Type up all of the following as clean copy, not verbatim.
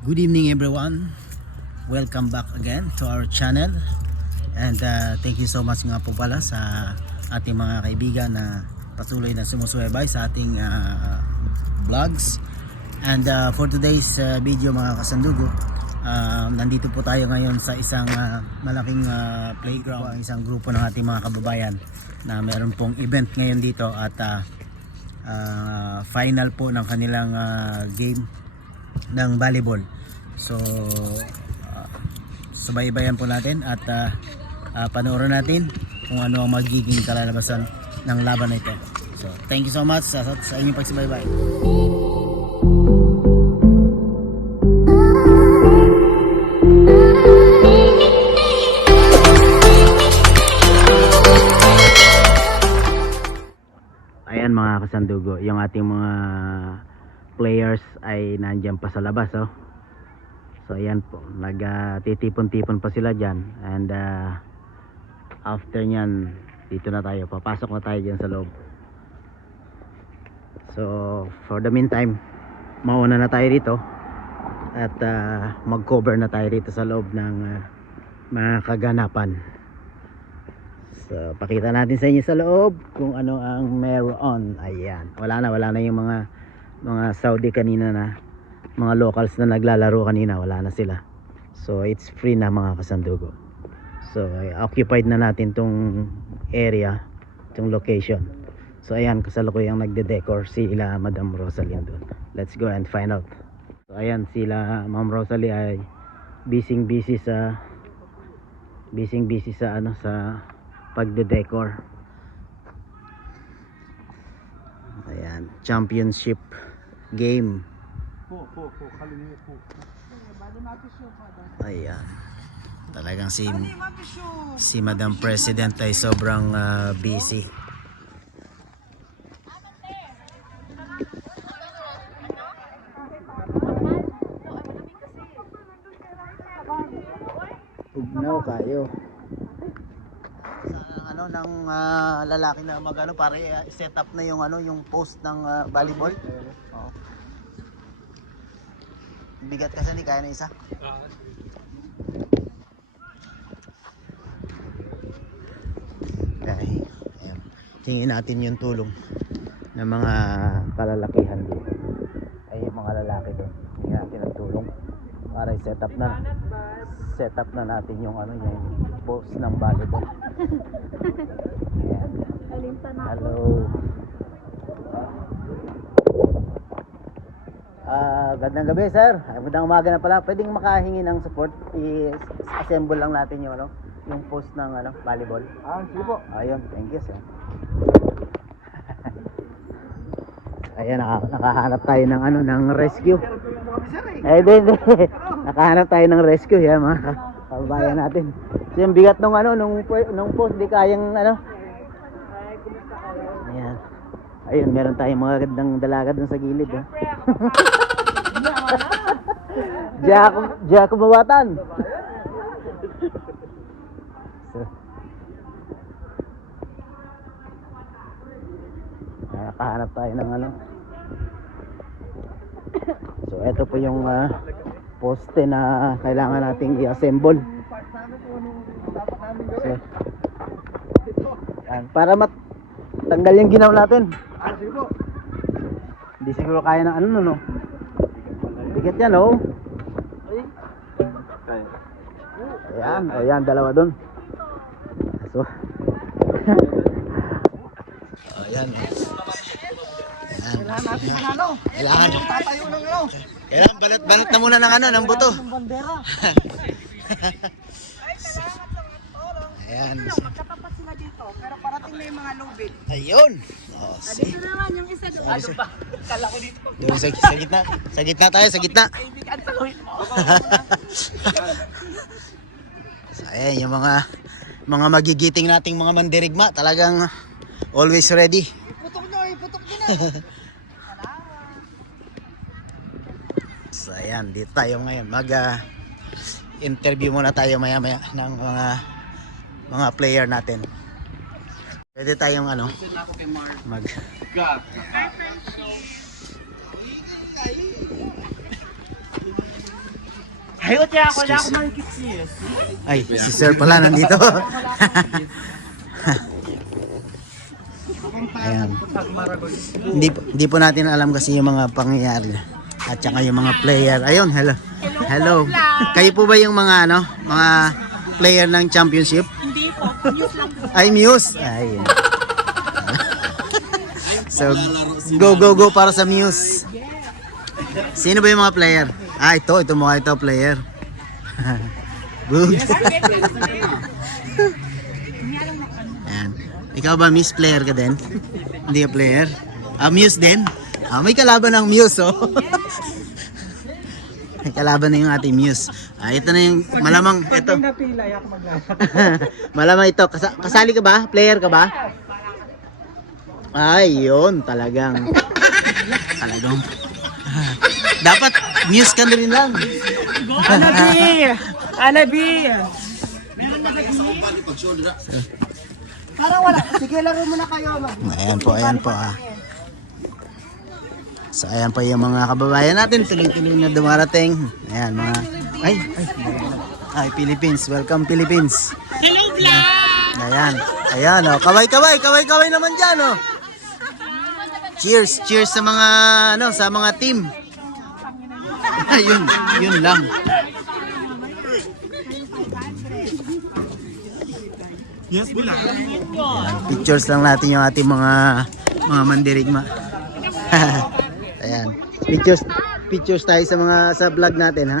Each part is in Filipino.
Good evening everyone. Welcome back again to our channel. And thank you so much nga po pala sa ating mga kaibigan na patuloy na sumusubaybay sa ating vlogs. And for today's video mga kasandugo, nandito po tayo ngayon sa isang malaking playground, isang grupo ng ating mga kababayan na meron pong event ngayon dito at final po ng kanilang game ng volleyball. So subaybayan po natin at panoorin natin kung ano ang magiging kalalabasan ng laban na ito. So thank you so much sa inyong pagsubaybay. Ayan mga kasandugo, yung ating mga players ay nandiyan pa sa labas, oh. So ayan po, nagtitipon-tipon pa sila dyan. And after nyan, dito na tayo, papasok na tayo dyan sa loob. So for the meantime, mauna na tayo dito at mag-cover na tayo dito sa loob ng mga kaganapan. So pakita natin sa inyo sa loob kung ano ang meron. Ayan, wala na yung mga Saudi kanina, na mga locals na naglalaro kanina, wala na sila. So it's free na mga kasandugo. So occupied na natin tong area, tong location. So ayan, kasalukuyang nagde-decor sila Madam Rosalie doon. Let's go and find out. So ayan, sila Ma'am Rosalie ay busy sa sa pagde-decor. Ayan, championship game. Ayan, talagang si Madam President ay sobrang busy. Ugnaw kayo sa ng lalaki na magano para set up na yung post ng volleyball. Oh. Bigat kasi hindi kaya na isa. Okay. Ayan. Tingin natin yung tulong ng mga kalalakihan dito. Ay yung mga lalaki doon. Tingin natin ang tulong para i-set up na natin yung yung post ng volleyball. Ayan. Hello. Gandang gabi sir. Magandang umaga na pala. Pwedeng makahingi ng support. I-assemble lang natin yung yung post ng volleyball. Sige po. Ayun, thank you sir. Ayan, nakahanap tayo ng ng rescue. Hindi. Nakahanap tayo ng rescue, yan mga kababayan natin. So yung bigat nung nung post, di kayang Ayan. Ayun, meron tayong mga gandang dalaga dun sa gilid, oh. Diya kumawatan. Nakahanap tayo ng So ito po yung poste na kailangan nating i-assemble. So, para matanggal yung ginaw natin. Sige po. Hindi siguro kaya ng no. Bigat yan, oh. Ayan, dalawa doon. So ayan. Kailangan natin ng Kailangan tatayo ng Kailangan banat na muna ng buto. ng bandera. Ayan. Magkatapat sila dito, pero parating na yung mga lubid. Ayun. Oh, Dito naman yung isa doon. Ano ba? Kala ko dito. doon sa gitna. Sa gitna tayo, sa gitna. Kaibigan sa lubid mo. So, ayan yung mga magigiting nating mga mandirigma, talagang always ready. Iputok nyo na. So ayan, dito tayo ngayon. Interview muna tayo maya-maya ng mga player natin. Pwede tayong mag Ayot niya ako, Excuse. ako makikitsiyos. Ay, si sir pala nandito. Ayan. Hindi po natin alam kasi yung mga pangyayari at saka yung mga player. Ayun, hello. Hello. Kayo po ba yung mga ano, mga player ng championship? Hindi po, news lang po. Ay, Muse. Ayun. So, go para sa Muse. Sino ba yung mga player? Ah, ito mukha ito player. Good. Ayan. Ikaw ba Miss player ka din? Hindi ka player? Ah, Muse din? Ah, may kalaban ng Muse, oh. May kalaban na yung ating Muse. Ah, ito na yung malamang ito. Napila, ako maglaro. Malamang ito. Kasali ka ba? Player ka ba? Ay, yun. Talagang. Dapat Muse ka na rin lang. Anabi! Anabi! Parang wala. Sige, laro muna kayo. Ayan po ah. So ayan po yung mga kababayan natin, tuloy-tuloy na dumarating. Ayan mga ay Philippines, welcome Philippines. Hello, vlog! Ayan oh, kaway naman diyan oh. Cheers sa mga ano, sa mga team. yun lang. Yes, vlog. Ayan, pictures lang natin yung ating mga mandirigma. Ayan. Pictures tayo sa vlog natin ha.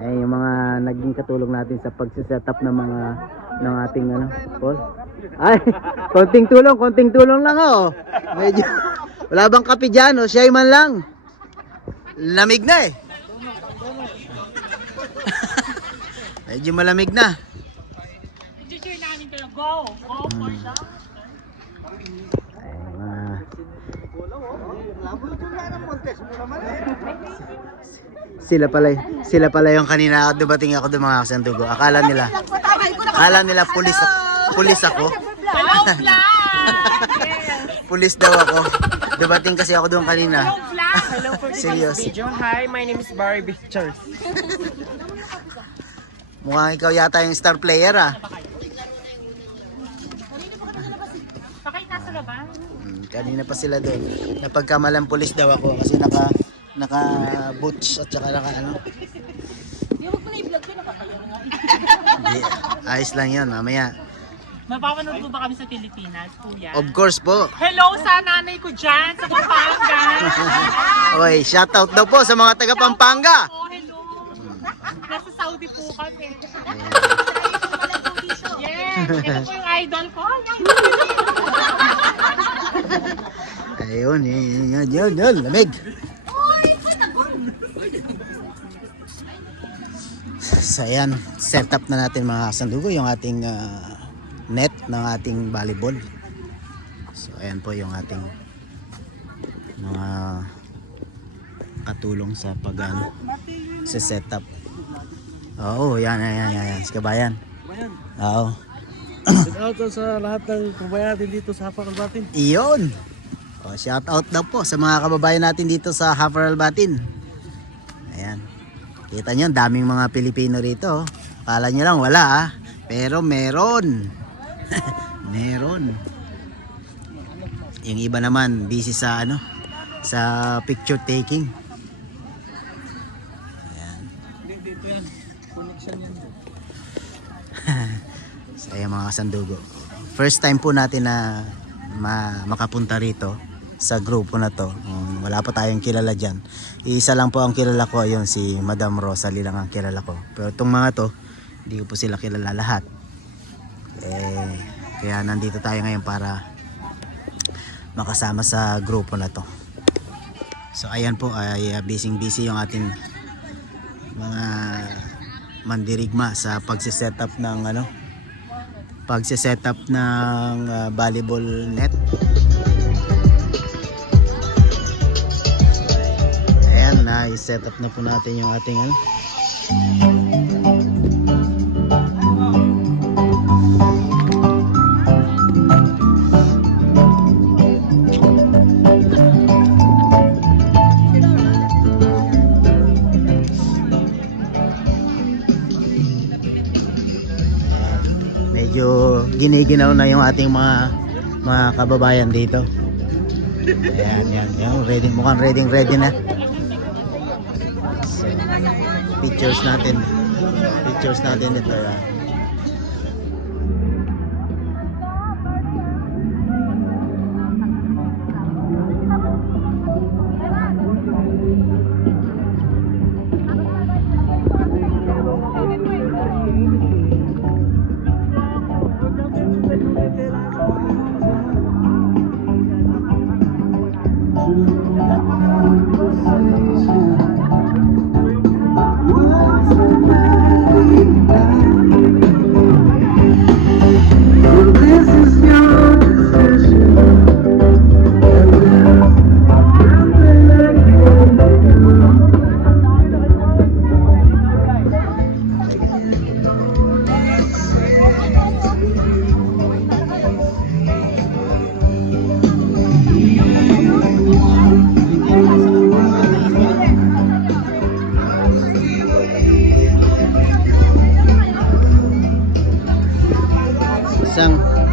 Ayan yung mga naging katulong natin sa pagse-setup ng ating ano, Paul. Ay, konting tulong lang oh. Medyo wala bang kape diyan oh, siya man lang. Lamig na eh. Medyo malamig na. I-share namin ito. Go for that. Sila pala yung kanina dumating ako doon mga kasandugo. Akala nila pulis ako. Hello, vlog! Pulis daw ako. Dumating kasi ako doon kanina. Hello, vlog! Hello for Serious. video. Hi, my name is Barry Pictures. Mukhang ikaw yata yung star player ah. Bakit nasa labas? Kanina pa sila doon. Napagkamalang pulis daw ako kasi naka boots at saka naka ano. Hindi, ayos lang yun mamaya. Mapapanood mo ba kami sa Pilipinas, kuya? Of course po. Hello sa nanay ko dyan, sa Pampanga. Oy, shoutout daw po sa mga taga Pampanga. Oh, hello. Nasa Saudi po kami. Yes, ito po yung idol ko. Ayun, yun, lamig. So ayan, setup na natin mga kasandugo yung ating net ng ating volleyball. So ayan po yung ating mga katulong sa pag sa setup. Oo, yan. Si kabayan. Oo. Shout out sa lahat ng kababayan natin dito sa Hapag Albatin. Iyon. O, shout out daw po sa mga kababayan natin dito sa Hapag Albatin. Ayan. Kita nyo, daming mga Pilipino rito. Akala nyo lang wala ah. Pero meron. Meron. Yung iba naman busy sa ano, sa picture taking. Ayan. So ayan mga kasandugo. First time po natin na makapunta rito sa grupo na to. Wala pa tayong kilala dyan. Isa lang po ang kilala ko, ayun si Madam Rosalie lang ang kilala ko. Pero itong mga to, hindi ko po sila kilala lahat. Kaya nandito tayo ngayon para makasama sa grupo na to. So ayan po ay busy yung ating mga mandirigma sa pagse-setup ng ano, pagse-setup ng volleyball net. Ayan na, i-set up na po natin yung ating ano. medyo giniginaw na yung ating mga kababayan dito. Ayan, yan. Ready, mukhang ready na. So, pictures natin ito. Yan.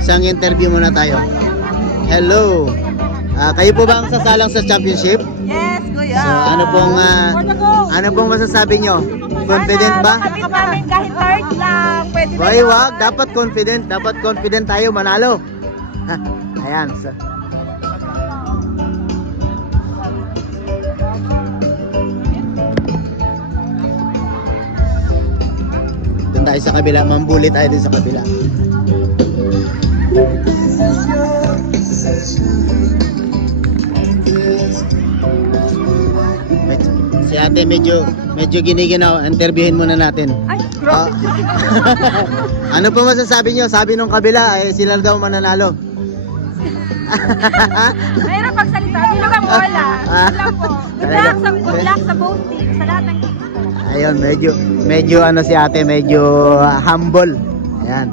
Isang interview muna tayo. Hello. Kayo po ba ang sasalang sa championship? Yes, kuya. So, ano pong masasabi nyo? Confident ba? Kapit namin kahit third lang. Pwede na Why yun. wag? Dapat confident tayo manalo. Ayan. So, doon tayo sa kabila. Mambuli tayo din sa kabila. Si ate medyo giniginaw. Interviewin muna natin. Ay, grabe. Ano po masasabi nyo? Sabi nung kabila ay sila daw mananalo. Mayroon pagsalita. Bilog ang bola. Yun lang po. Good luck sa both teams. Sa lahat ng teams po. Ayun, medyo ano si ate, medyo humble. Ayan.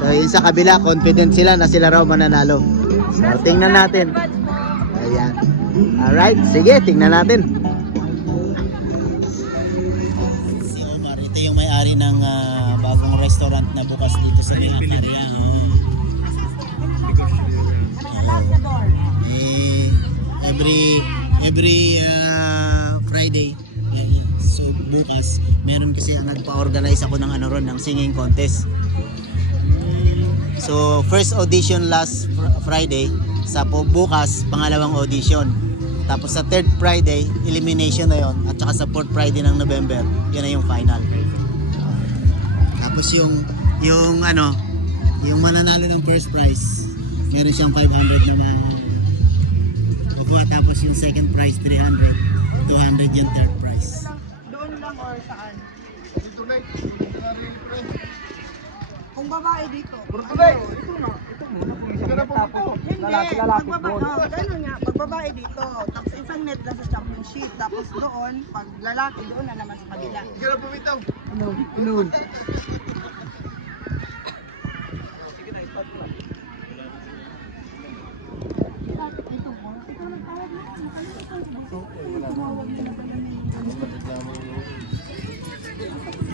So yung sa kabila, confident sila na sila raw mananalo. So tingnan natin. Ayan. Alright, sige, tingnan natin. Si Omar, ito yung may-ari ng bagong restaurant na bukas dito sa Milacaria. Every Friday, so bukas, meron kasi nagpa-organize ako ng ng singing contest. So first audition last Friday, sa bukas pangalawang audition. Tapos sa third Friday, elimination na yon, at saka sa fourth Friday ng November, yun na yung final. Tapos yung mananalo ng first prize, meron siyang 500 na makukuha. Tapos yung second prize 300, 200 yung third prize. Doon lang or saan? Kung babae dito. Pag babae dito, tapos isang net na sa championship, tapos doon, pag lalaki doon na naman sa kabila.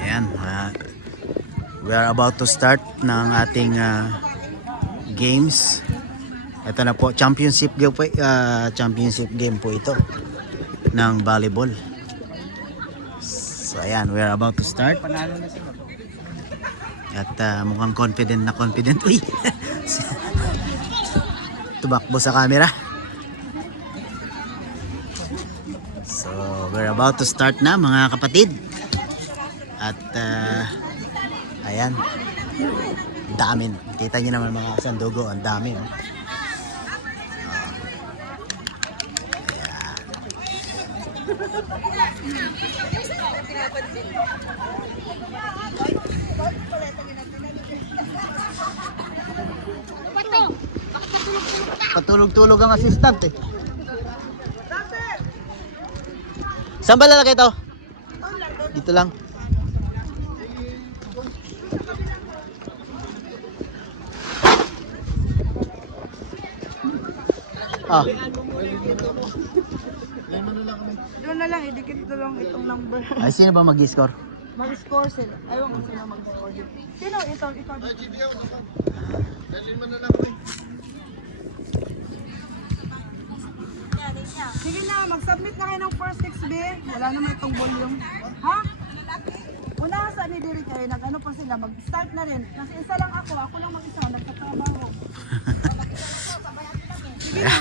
Ayan, we are about to start ng ating games. Ito na po, championship game po ito ng volleyball. So ayan, we are about to start. At mukhang confident. Uy! Tumakbo sa camera. So we're about to start na mga kapatid. At ayan, dami. Kita nyo naman mga sandugo, ang dami. Oh. Patulog-tulog ang assistant eh. Saan ba lalagay ito? Dito lang. Ah. Doon na lang, idikit na lang itong number. Ay, sino ba mag-score? mag-score sila. Ayaw ko sila mag-score dito. Sino? Ito, ikaw dito. Sige na, mag-submit na kayo ng first 6B. Wala naman itong volume. Ha? Una sa ni Diri kayo, nag-ano pa sila, mag-start na rin. Kasi isa lang ako lang mag-isa, nagtatrabaho. Sige na.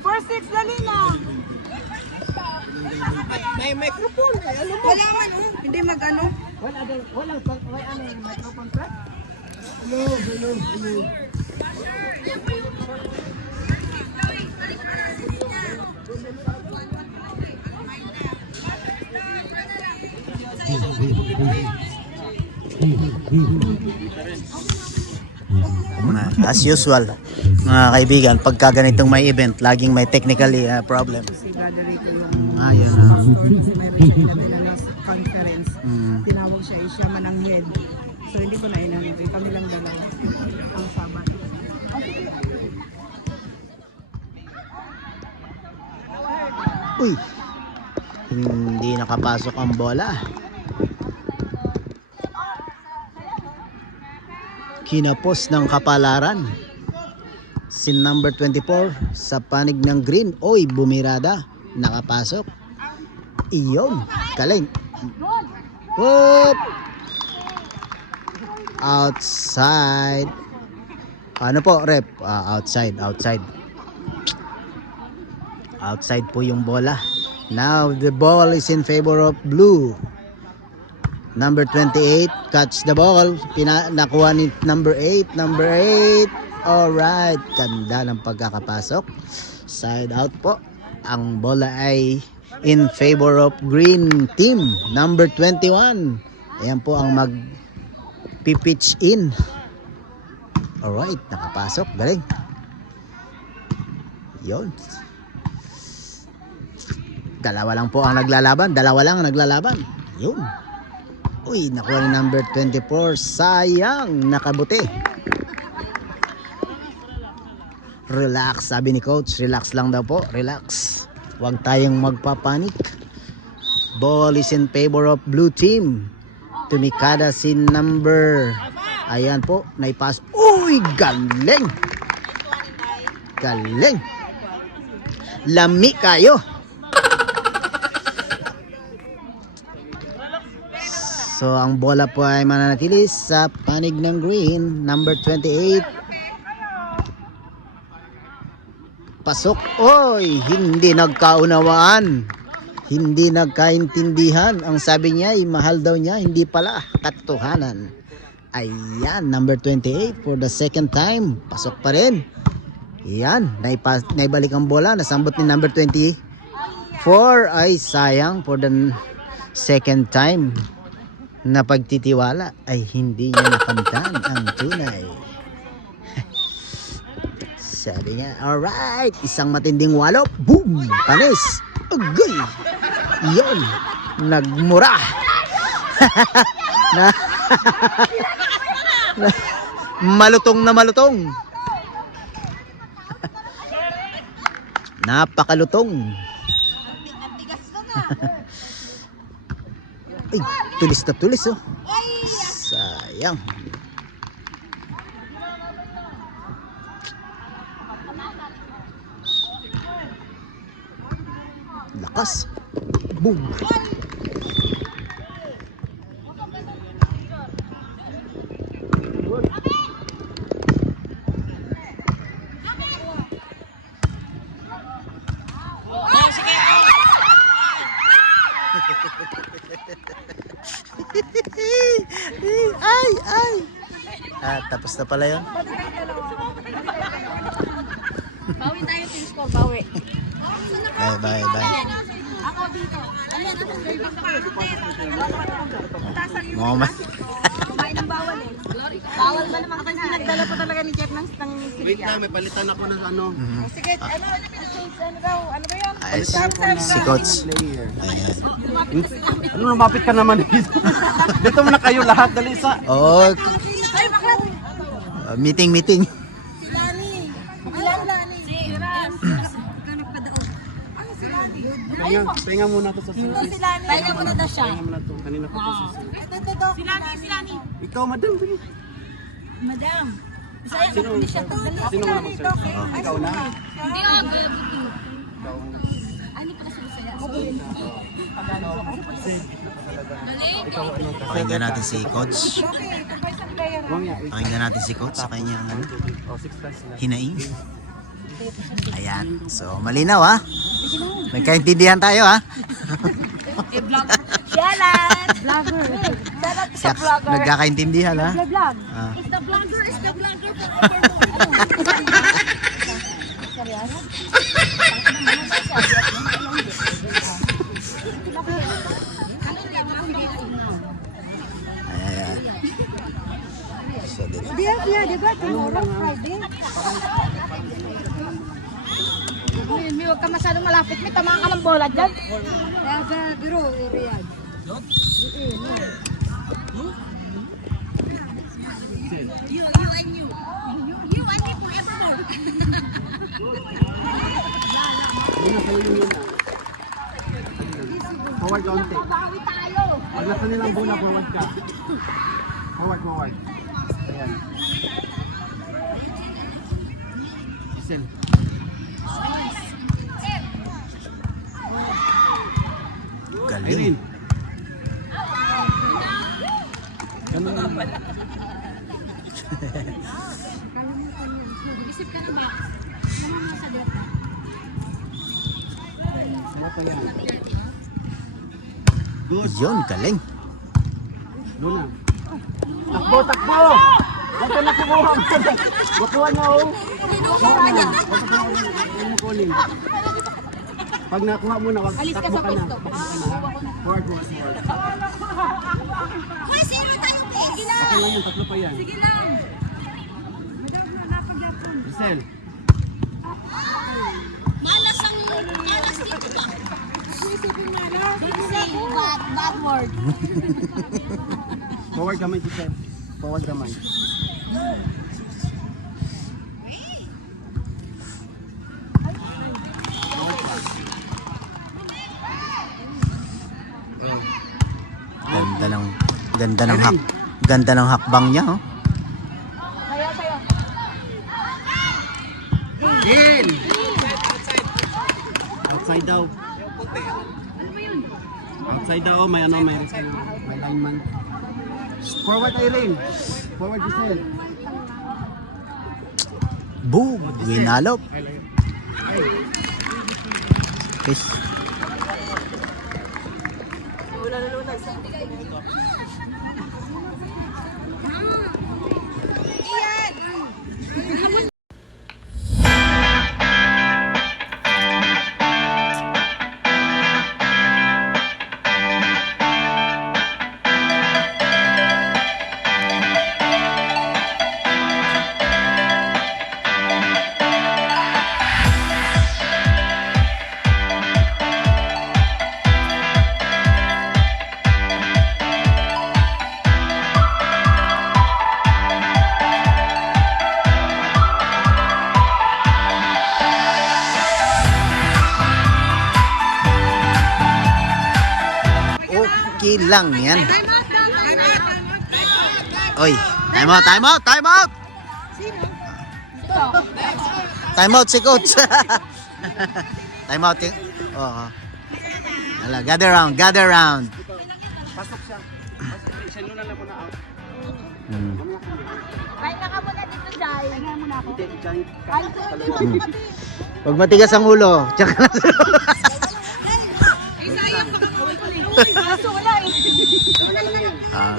First 6, dali na. May microphone. Ano mo? Wala man, hindi mag-ano. Walang microphone ka? Hello. As usual, mga kaibigan, pagka ganitong may event, laging may technical problem. Si Brother Rico yung Ayun. may na conference. Tinawag siya, siya man ang head. So hindi ko na inanibig. Kami lang dalawa ang sabat. Uy, hindi nakapasok ang bola. Kinapos ng kapalaran. Sin number 24 sa panig ng green. Oy, bumirada. Nakapasok. Iyon. Galing. Whoop! Outside. Ano po, rep? Outside. Outside po yung bola. Now the ball is in favor of blue. Number 28 catch the ball. Nakuha ni number 8. Alright, ganda ng pagkakapasok. Side out po. Ang bola ay in favor of green team. Number 21. Ayan po ang mag-pitch in. Alright, nakapasok. Galing. Yun. Dalawa lang po ang naglalaban. Yun. Uy, nakuha ni number 24. Sayang, nakabuti. Relax, sabi ni coach. Relax lang daw po. Relax. Huwag tayong magpapanik. Ball is in favor of blue team. Tumikada si number. Ayan po, naipas. Uy, galing. Lami kayo. So ang bola po ay mananatili sa panig ng green, number 28. Pasok. Oy, hindi nagkaunawaan. Hindi nagkaintindihan. Ang sabi niya ay mahal daw niya, hindi pala katotohanan. Ayan, number 28 for the second time. Pasok pa rin. Yan, naibalik ang bola, nasambot ni number 24. Ay sayang, for the second time na pagtitiwala ay hindi niya nakamtan ang tunay. Sabi niya, alright, isang matinding walop. Boom! Panis! Ugoy! Yun! Nagmura! Malutong na malutong! Napakalutong! Ay, tulis na tulis oh. Sayang. Lakas. Boom. Ay. Tapos na pala yun. Bawi tayo team score, bawi. Bye. Ako dito. Moment. Kumain ng bawal eh. Bawal ba naman kasi nagdala pa talaga ni Jeff ng Wait na, may palitan ako ng ano. Sige, ano daw? Ano ba yan? Ay, si coach. Ayan. Ano, lumapit ka naman dito. Dito mo na kayo lahat, dali sa. Oh, Ay, bakit? meeting. Si Lani. Ilan Lani? Si Ras. Kanok pa daw. Ay, si Lani. Pahinga muna to sa Ito si Lani. Pahinga muna daw siya. Pahinga muna to. Kanina pa to. Ito. Si Lani. Ikaw, madam. Bili. Madam. Sino? Sino nga mag-search? Ikaw na? Hindi ako. Ano pa kasi saya? Ikaw ano? Pakinggan natin si Coach. Okay, ito pa isang player. Pakinggan natin si Coach sa kanyang ano, Oh, 6 plus na. hinaing. Ayan. So, malinaw ha. Nagkaintindihan tayo ha. Shalan! Vlogger. Shout out sa Shucks, vlogger. nagkakaintindihan ha. Vlog. Ah. Is the vlogger Ayan. So, dito. Di ba? Tomorrow, Friday. May huwag ka masyadong malapit. May tamaan ka ng bola dyan. Biro, Riyadh. Forward konti. Pag nasa nilang bola, forward ka. Forward. Ayan. Giselle. Galing. Ganun lang. Isip ka na ba? Good. Yun, galing. Luna. Takbo! Huwag ka na kumuha. Bakuha na oh. Bakuha na. Huwag ka na kunin. Pag nakuha mo na, takbo ka na. Forward. Hoy, sino tayo? Sige na! Ako lang yan, tatlo pa yan. Sige lang! Giselle. Malas dito ba? Bad word. Forward kamay, Giselle. Forward kamay. Ganda ng hakbang niya, oh. Sayo. In! Outside daw. Outside daw, may lineman. Forward, Irene. Forward, Giselle. Boom! Winalop. Peace. Okay lang yan. Oy, time out! Time out si Coach. Time out. Oo. Hala, gather round. Pasok siya. Siya Luna lang muna out. Pahinga ka muna dito, Jai. Pahinga muna ako. Hindi, giant ka. Ay, sorry. Pag matigas ang ulo, tsaka na. Sayang baka mawala ulit. Kaso wala eh. Ah.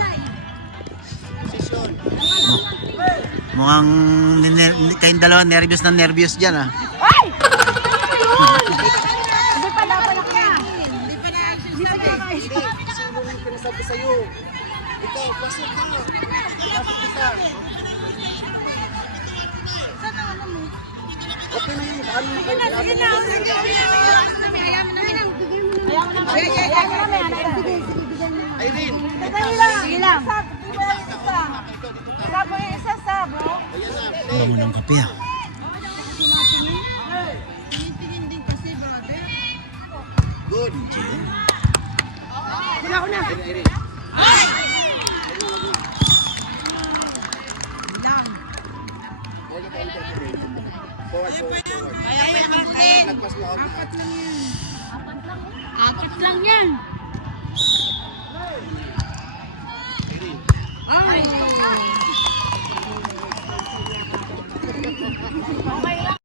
Mukhang kayong dalawa nervyos dyan ah. Ay! Hindi pa laban ako na. Hindi pa na-exercise. Sino lang pinasabi sa'yo? Ikaw, pasok ka. Pasok kita. Okay na yun. Paano na kayo? Sige na. Irene. Sige lang. Sabo yung isa, sabo. Bango ng kape ah. Good. Wala ko na. Nagpas na ako. Akit lang yan. Ay!